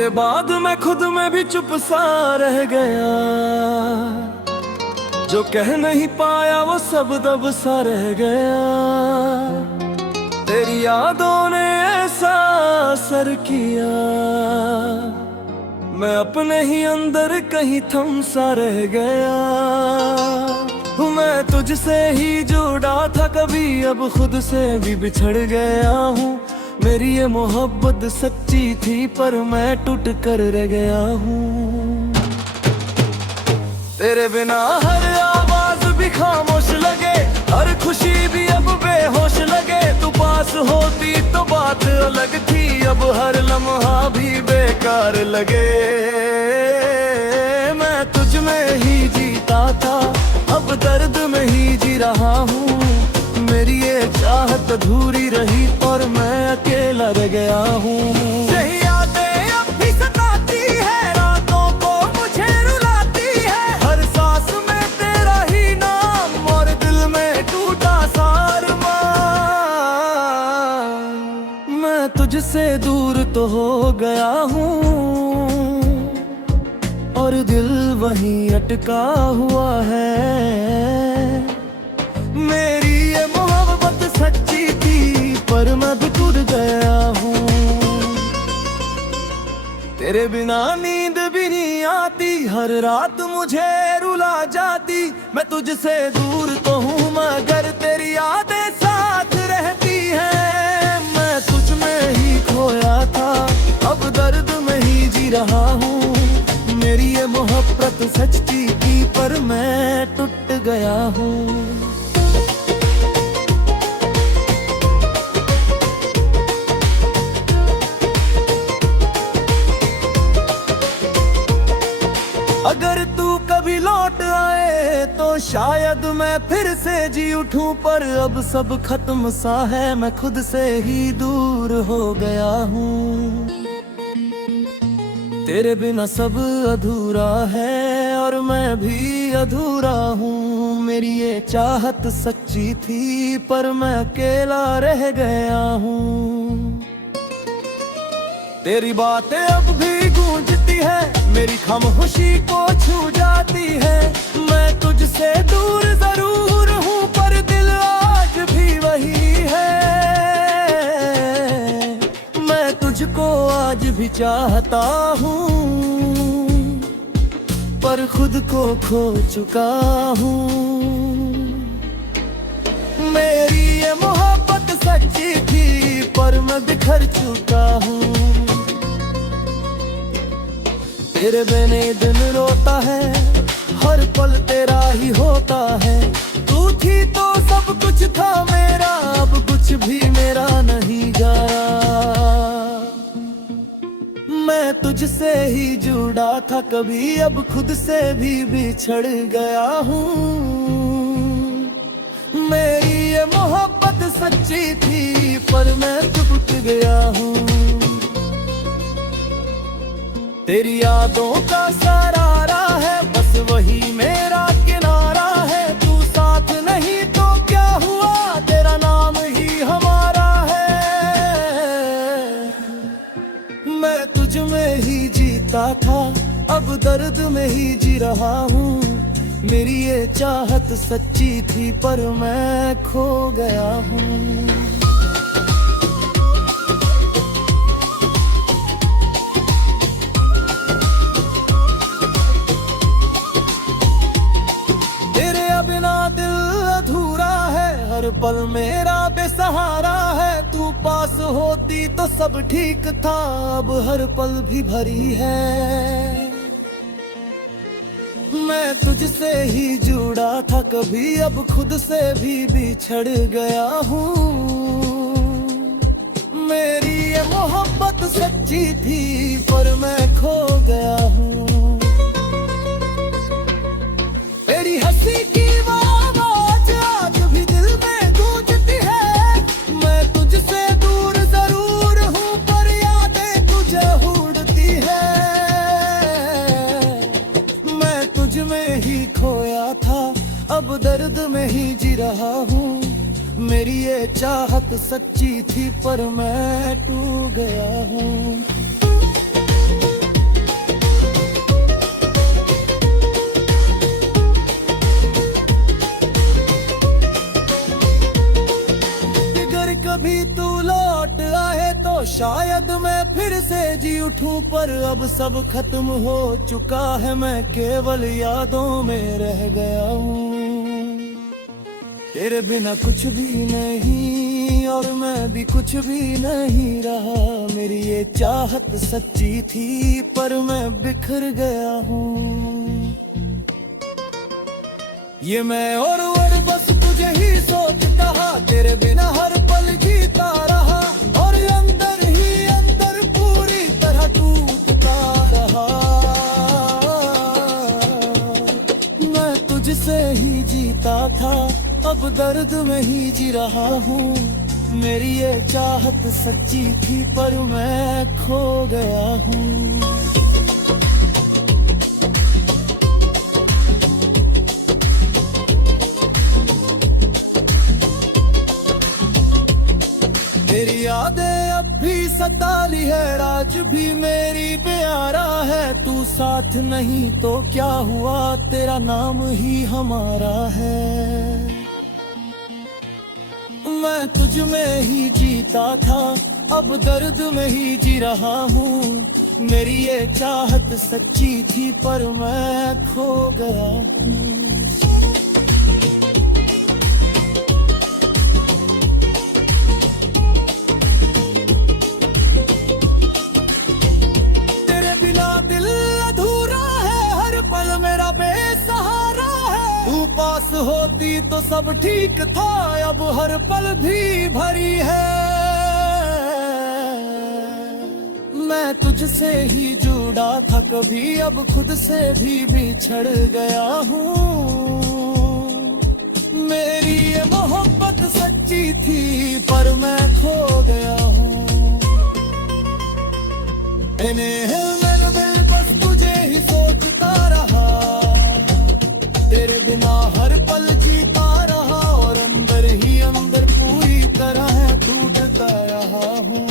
तेरे बाद मैं खुद में भी चुप सा रह गया, जो कह नहीं पाया वो सब दब सा रह गया। तेरी यादों ने ऐसा असर किया, मैं अपने ही अंदर कहीं थम सा रह गया। मैं तुझसे ही जुड़ा था कभी, अब खुद से भी बिछड़ गया हूँ। मेरी ये मोहब्बत सच्ची थी पर मैं टूट कर रह गया हूँ। तेरे बिना हर आवाज भी खामोश लगे, हर खुशी भी अब बेहोश लगे। तू पास होती तो बात अलग थी, अब हर लम्हा भी बेकार लगे। मैं तुझ में ही जीता था, अब दर्द में ही जी रहा हूँ। मेरी ये चाहत अधूरी रही और मैं अकेला रह गया हूँ। यही यादें अब भी सताती है, रातों को मुझे रुलाती है। हर सांस में तेरा ही नाम और दिल में टूटा सा अरमान। मैं तुझसे दूर तो हो गया हूँ और दिल वहीं अटका हुआ है। मेरी ये मोहब्बत सच्ची थी पर मैं भी टूट गया हूँ। तेरे बिना नींद भी नहीं आती, हर रात मुझे रुला जाती। मैं तुझसे दूर तो हूँ मगर तेरी यादें साथ रहती हैं। मैं तुझ में ही खोया था, अब दर्द में ही जी रहा हूँ। मेरी ये मोहब्बत सच्ची थी पर मैं टूट गया हूँ। अगर तू कभी लौट आए तो शायद मैं फिर से जी उठूं, पर अब सब खत्म सा है। मैं खुद से ही दूर हो गया हूँ। तेरे बिना सब अधूरा है और मैं भी अधूरा हूँ। मेरी ये चाहत सच्ची थी पर मैं अकेला रह गया हूँ। तेरी बातें अब भी गूंजती है, मेरी खामोशी को छू जाती है। मैं तुझसे दूर जरूर हूँ पर दिल आज भी वही है। मैं तुझको आज भी चाहता हूँ पर खुद को खो चुका हूँ। मेरी ये मोहब्बत सच्ची थी पर मैं बिखर चुका हूँ। तेरे बिना दिन रोता है, हर पल तेरा ही होता है। तू थी तो सब कुछ था मेरा, अब कुछ भी मेरा नहीं जा रहा। मैं तुझसे ही जुड़ा था कभी, अब खुद से भी बिछड़ गया हूँ। मेरी ये मोहब्बत सच्ची थी पर मैं टूट गया हूँ। तेरी यादों का सरारा है, बस वही मेरा किनारा है। तू साथ नहीं तो क्या हुआ, तेरा नाम ही हमारा है। मैं तुझ में ही जीता था, अब दर्द में ही जी रहा हूँ। मेरी ये चाहत सच्ची थी पर मैं खो गया हूँ। हर पल मेरा बेसहारा है। तू पास होती तो सब ठीक था, अब हर पल भी भरी है। मैं तुझसे ही जुड़ा था कभी, अब खुद से भी बिछड़ गया हूँ। मेरी ये मोहब्बत सच्ची थी पर मैं खो गया हूँ। मेरी हंसी की आवाज आज भी दिल में गूंजती है। मैं तुझसे दूर जरूर हूँ पर यादें तुझे हुड़ती है। मैं तुझ में ही खोया था, अब दर्द में ही जी रहा हूँ। मेरी ये चाहत सच्ची थी पर मैं टूट गया हूँ। शायद मैं फिर से जी उठूं, पर अब सब खत्म हो चुका है, मैं केवल यादों में रह गया हूँ। तेरे बिना कुछ भी नहीं और मैं भी कुछ भी नहीं रहा। मेरी ये चाहत सच्ची थी पर मैं बिखर गया हूँ। ये मैं और बस तुझे ही सोचता रहा, तेरे बिना हर पल जीता रहा, और अंदर ही अंदर पूरी तरह टूटता रहा। मैं तुझसे ही जीता था, अब दर्द में ही जी रहा हूँ। मेरी ये चाहत सच्ची थी पर मैं खो गया हूँ। तेरी यादें अब भी सताली है, आज भी मेरी प्यारा है। तू साथ नहीं तो क्या हुआ, तेरा नाम ही हमारा है। मैं तुझ में ही जीता था, अब दर्द में ही जी रहा हूँ। मेरी ये चाहत सच्ची थी पर मैं खो गया हूँ। पास होती तो सब ठीक था, अब हर पल भी भरी है। मैं तुझसे ही जुड़ा था कभी, अब खुद से भी बिछड़ गया हूँ। मेरी ये मोहब्बत सच्ची थी पर मैं खो गया हूँ। मैं बस तुझे ही सोचता रहा, तेरे बिना हर पल जीता रहा, और अंदर ही अंदर पूरी तरह टूटता रहा हूँ।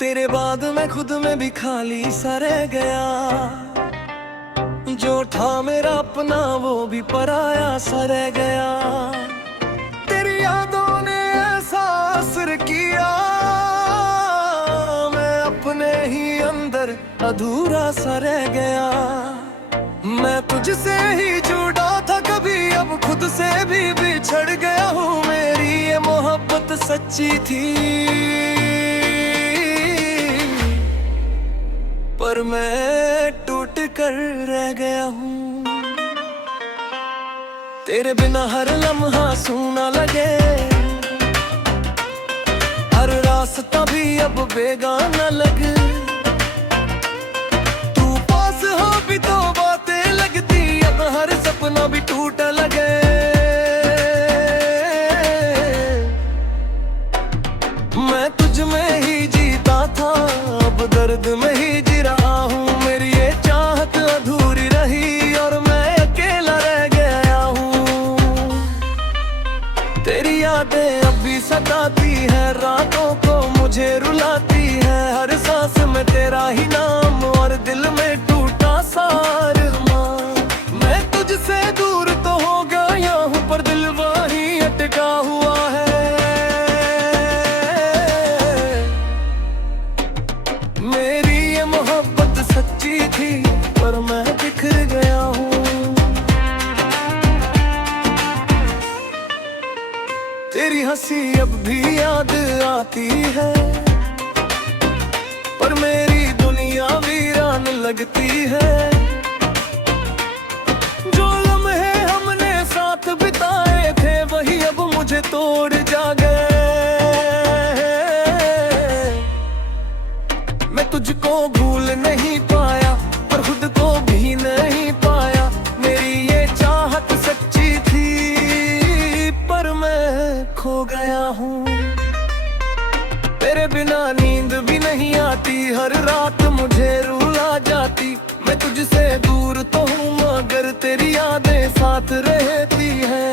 तेरे बाद मैं खुद में भी खाली सा रह गया, जो था मेरा अपना वो भी पराया सा रह गया। तेरी यादों ने ऐसा असर किया, मैं अपने ही अंदर अधूरा सा रह गया। मैं तुझसे ही जुड़ा था कभी, अब खुद से भी बिछड़ गया हूँ। मेरी ये मोहब्बत सच्ची थी पर मैं टूट कर रह गया हूँ। तेरे बिना हर लम्हा सूना लगे, हर रास्ता भी अब बेगाना लगे। तू पास हो भी तो बातें लगती, अब हर सपना भी टूटा लगे। मैं तुझ में ही जीता था, अब दर्द में ही जी रहा हूँ। मेरी ये चाहत अधूरी रही और मैं अकेला रह गया हूँ। तेरी यादें अब भी सताती है, रातों को मुझे रुलाती है। हर सांस में तेरा ही नाम और दिल में टूटा सा अरमान। मैं तुझसे दूर तो हो गया हूँ पर दिल वहीं अटका हुआ है। मेरी ये मोहब्बत सच्ची थी पर मैं बिखर गया हूँ। तेरी हंसी अब भी याद आती है, पर मेरी दुनिया वीरान लगती है। जो लम्हे हमने साथ बिताए थे वही अब मुझे तोड़ जा गए। मैं तुझको भूल नहीं पाया पर खुद को भी नहीं पाया। मेरी ये चाहत सच्ची थी पर मैं खो गया हूँ। तेरे बिना नींद भी नहीं आती, हर तुझसे दूर तो हूँ मगर तेरी यादें साथ रहती है।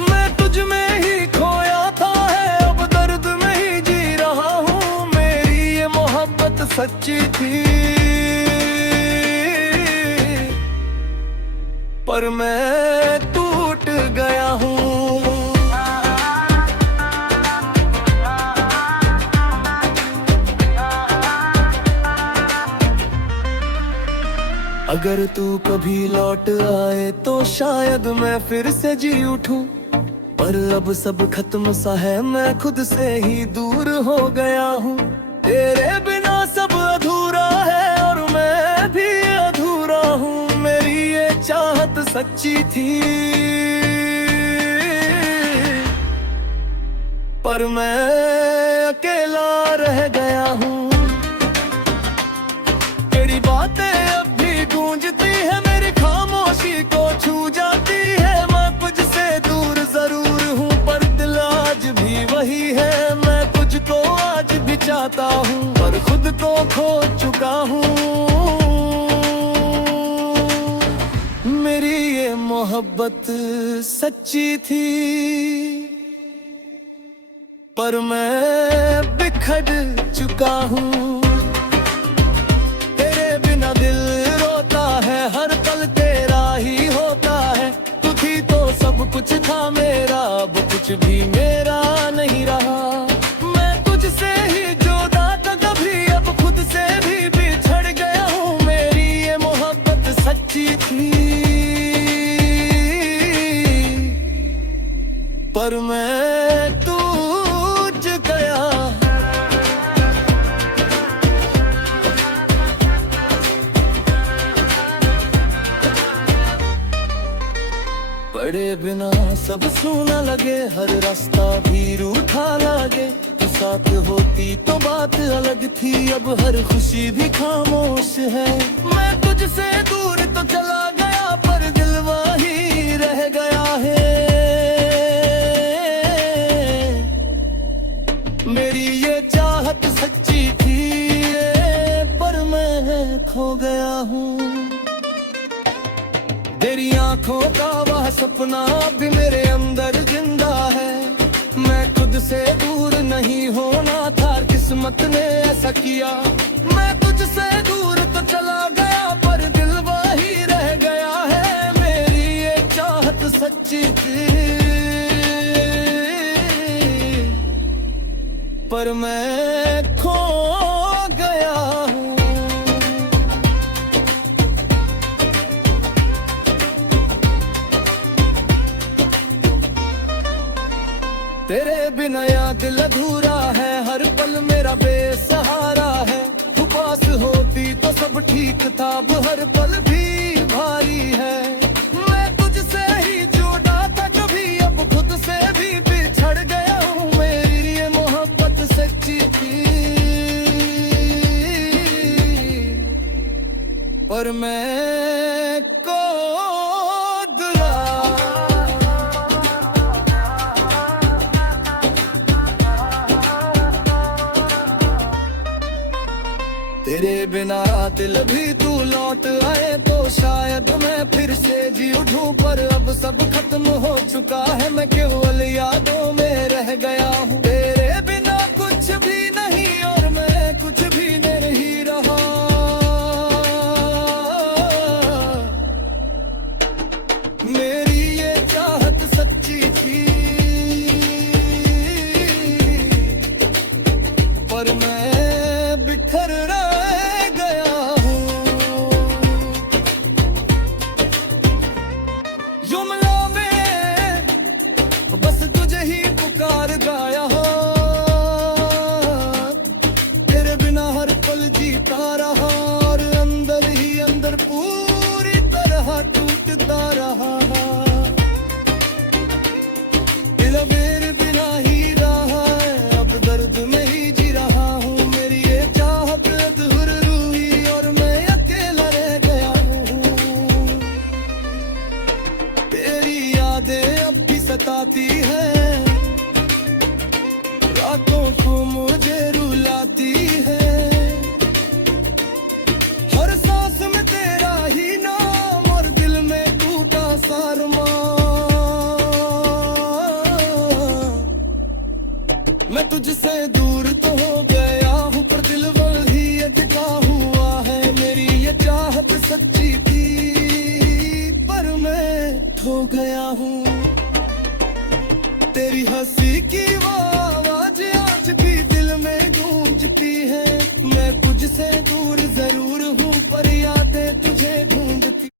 मैं तुझ में ही खोया था है, अब दर्द में ही जी रहा हूँ। मेरी ये मोहब्बत सच्ची थी पर मैं टूट गया हूँ। अगर तू कभी लौट आए तो शायद मैं फिर से जी उठूं, पर अब सब खत्म सा है, मैं खुद से ही दूर हो गया हूँ। तेरे बिना सब अधूरा है और मैं भी अधूरा हूँ। मेरी ये चाहत सच्ची थी पर मैं अकेला रह गया हूँ। तेरी बातें अब भी गूंजती है, मेरी खामोशी को छू जाती है। मैं तुझसे दूर जरूर हूँ पर दिल आज भी वही है। मैं तुझको आज भी चाहता हूँ पर खुद को खो चुका हूँ। मेरी ये मोहब्बत सच्ची थी पर मैं बिखर चुका हूँ। तेरे बिना दिल रोता है, हर पल तेरा ही होता है। तू थी तो सब कुछ था मेरा, अब कुछ भी मेरा नहीं रहा। मैं तुझसे ही जुदा था कभी, अब खुद से भी बिछड़ गया हूँ। मेरी ये मोहब्बत सच्ची थी पर मैं टूट गया। पढ़े बिना सब सूना लगे, हर रास्ता भी रूठा लगे। तू साथ होती तो बात अलग थी, अब हर खुशी भी खामोश है। मैं तुझसे दूर तो चला गया पर दिल वही रह गया है। मेरी ये चाहत सच्ची थी पर मैं खो गया हूँ। तेरी आंखों का वह सपना भी मेरे अंदर जिंदा है। मैं खुद से दूर नहीं होना था, किस्मत ने ऐसा किया। मैं तुझसे दूर तो चला गया पर दिल वही रह गया है। मेरी ये चाहत सच्ची थी पर मैं खो गया हूँ। तेरे बिना याद दिल अधूरा है, हर पल मेरा बेसहारा है। तू पास होती तो सब ठीक था, अब हर पल भी भारी है। मैं तुझसे ही जुड़ा था कभी, अब खुद से भी बिछड़ गया हूँ। मेरी ये मोहब्बत सच्ची थी पर मैं को तेरे बिना दिल भी तू लौट आए तो शायद मैं फिर से जी उठूं, पर अब सब खत्म हो चुका है। मैं केवल यादों में रह गया हूँ। तेरे बिना कुछ भी नहीं और मैं कुछ भी नहीं रहा। मेरी ये चाहत सच्ची थी पर मैं बिखर गाया हो। तेरे बिना हर पल जीता रहा और अंदर ही अंदर पूरी तरह टूटता रहा। दिल मेरे बिना ही रहा है, अब दर्द में ही जी रहा हूँ। मेरी ये चाहत अधूरी और मैं अकेला रह गया हूँ। तेरी यादें अब भी सताती है, रातों को मुझे रुलाती है। हर सांस में तेरा तुझसे दूर तो हो गया हूँ पर दिल वही अटका हुआ है। मेरी ये चाहत सच्ची थी पर मैं खो गया हूँ। तेरी हंसी की वो आवाज आज भी दिल में गूंजती है। मैं तुझसे दूर